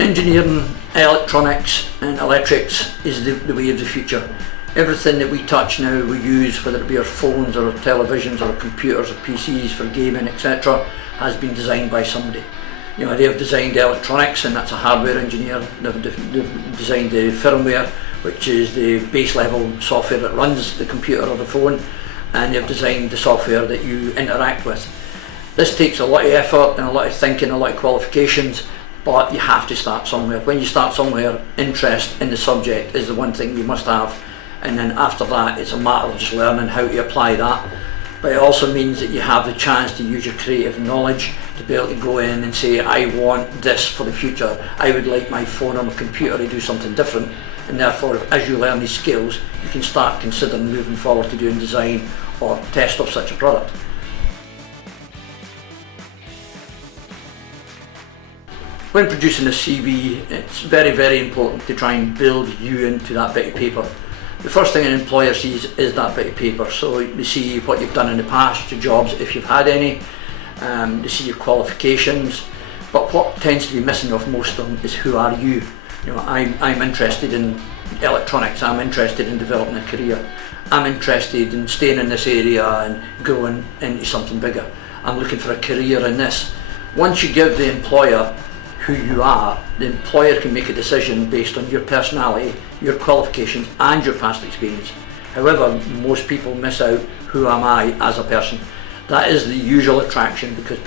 Engineering, electronics and electrics is the way of the future. Everything that we touch now, we use, whether it be our phones or our televisions or our computers or PCs for gaming, etc., has been designed by somebody. You know, they have designed the electronics, and that's a hardware engineer. They've designed the firmware, which is the base level software that runs the computer or the phone, and they've designed the software that you interact with. This takes a lot of effort and a lot of thinking, a lot of qualifications, but you have to start somewhere. When you start somewhere, interest in the subject is the one thing you must have, and then after that it's a matter of just learning how to apply that. But it also means that you have the chance to use your creative knowledge to be able to go in and say, I want this for the future. I would like my phone or my computer to do something different, and therefore as you learn these skills you can start considering moving forward to doing design or test of such a product. When producing a CV, it's very, very important to try and build you into that bit of paper. The first thing an employer sees is that bit of paper, so they see what you've done in the past, your jobs if you've had any, they see your qualifications, but what tends to be missing off most of them is who are you. You know, I'm interested in electronics, I'm interested in developing a career, I'm interested in staying in this area and growing into something bigger, I'm looking for a career in this. Once you give the employer who you are, the employer can make a decision based on your personality, your qualifications and your past experience. However, most people miss out, who am I as a person? That is the usual attraction, because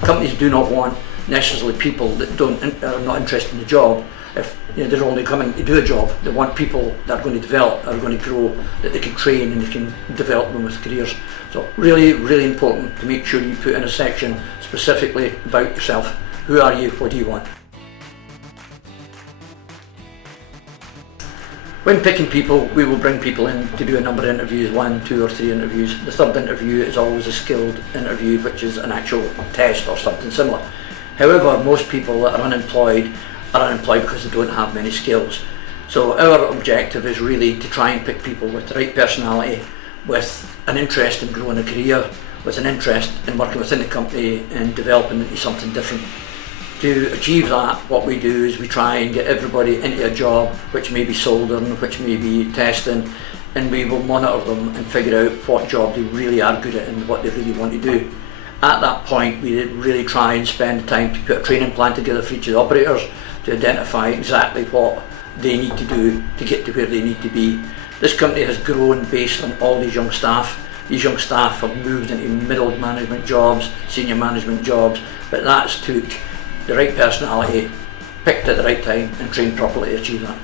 companies do not want necessarily people that are not interested in the job. If they're only coming to do a job, they want people that are going to develop, that are going to grow, that they can train and they can develop them with careers. So really, really important to make sure you put in a section specifically about yourself. Who are you? What do you want? When picking people, we will bring people in to do a number of interviews, 1, 2 or 3 interviews. The third interview is always a skilled interview, which is an actual test or something similar. However, most people that are unemployed because they don't have many skills. So our objective is really to try and pick people with the right personality, with an interest in growing a career, with an interest in working within the company and developing into something different. To achieve that, what we do is we try and get everybody into a job, which may be soldering, which may be testing, and we will monitor them and figure out what job they really are good at and what they really want to do. At that point, we really try and spend time to put a training plan together for each of the operators to identify exactly what they need to do to get to where they need to be. This company has grown based on all these young staff. These young staff have moved into middle management jobs, senior management jobs, but that's took the right personality, picked at the right time and trained properly to achieve that.